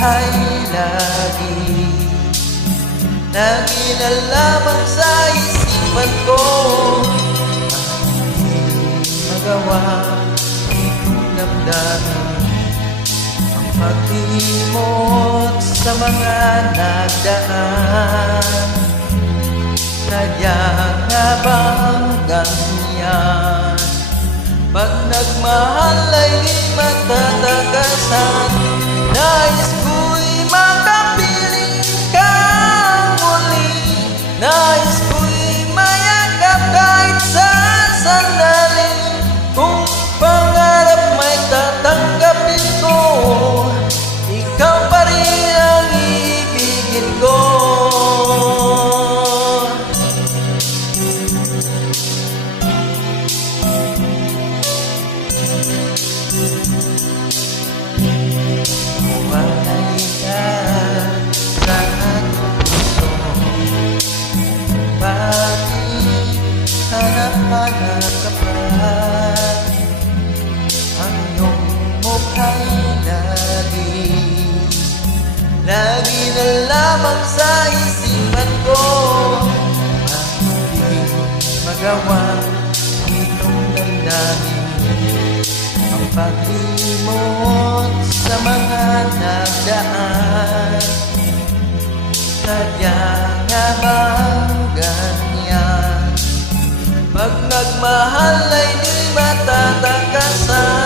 buhay lagi na lamang sa isipan ko. Hindi magawa, di ko damdamin ang paglimot sa mga nagdaan. Kaya nga bang ganyan? Pag nagmahal ay di matatagasan. Nais ko'y makapiling ka muli. Nais ko'y mayakap kahit sa sandali. Kung pangarap may tatanggapin ko, ikaw pa rin ang ibigin ko. Walay ka sa aking puso, bakit hanap-hanap ka pa? Ang iyong mukha'y lagi na lamang sa isipan ko. Hindi magawa, di kong damdamin ang paglimot sa mga nagdaan. Kaya nga bang ganyan? Pag nagmahal ay di matatakasan.